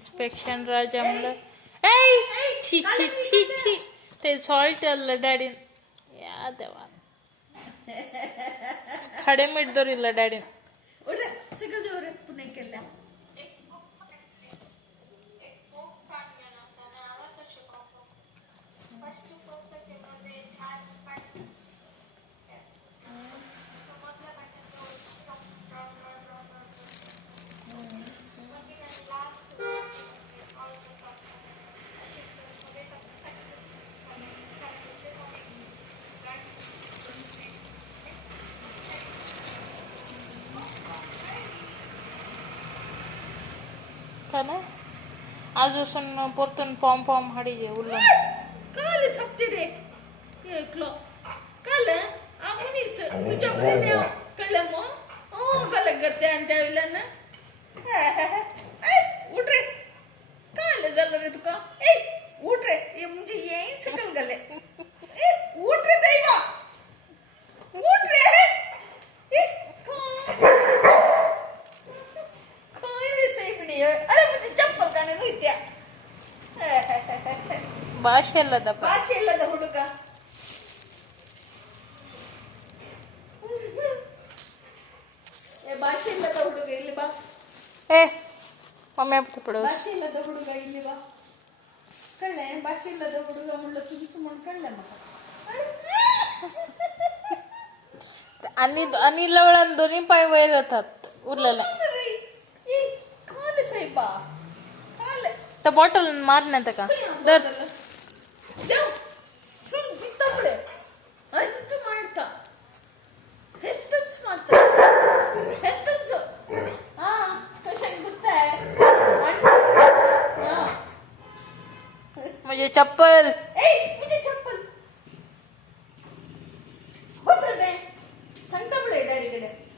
Inspection जमलं. ऐ छी छी छी छी ते सॉल्ट अल्ल डॅडीन या देवा खडे मीठ दोरिಲ್ಲ डॅडीन ना आजूसून पोरतून पॉम पॉम हाडीजे उल्लन काल छपते रे एकलो काल आमुनीस तुझ्या बहिणी कळलं मग ओ गलत करते आणि त्यावेळेला ना उठ रे काल झालं रे तुका ए उठ रे ये म्हणजे येई सकल गले ए उठ रे साईबा उठ रे ए काय रे साईबडी अरे म्हणजे चप्पल काने नुइत्या ಭಾಷೆಲ್ಲದ ಹುಡುಗ ಭಾಷೆ ಇಲ್ಲದ ಹುಡುಗ ಇಲ್ಲಿ ಬಾ ಏ ಮಮ್ಮಿ ಬಿಡು ಭಾಷೆ ಇಲ್ಲದ ಹುಡುಗ ಇಲ್ಲಿ ಬಾ ಕಳ್ಳೆ ಭಾಷೆ ಇಲ್ಲದ ಹುಡುಗ ಮುಳ್ಳ ತುಗಿಸ್ಕೊಂಡು ಕಳ್ಳೆ ಮಗ आणि लवळण दोन्ही पाय वर येतात उरलेला काल साहेबा काल तर बॉटल मारण्यात का दर ತಗೊಳ್ಳೆ ಅದಕ್ಕೆ ಮಾಡ್ತಾ ಹೆತ್ತನ್ಸ್ ಮಾಡ್ತಾ ಹೆತ್ತನ್ಸ್ ಹಾ कशाक गुत्ताय म्हणजे चप्पल ए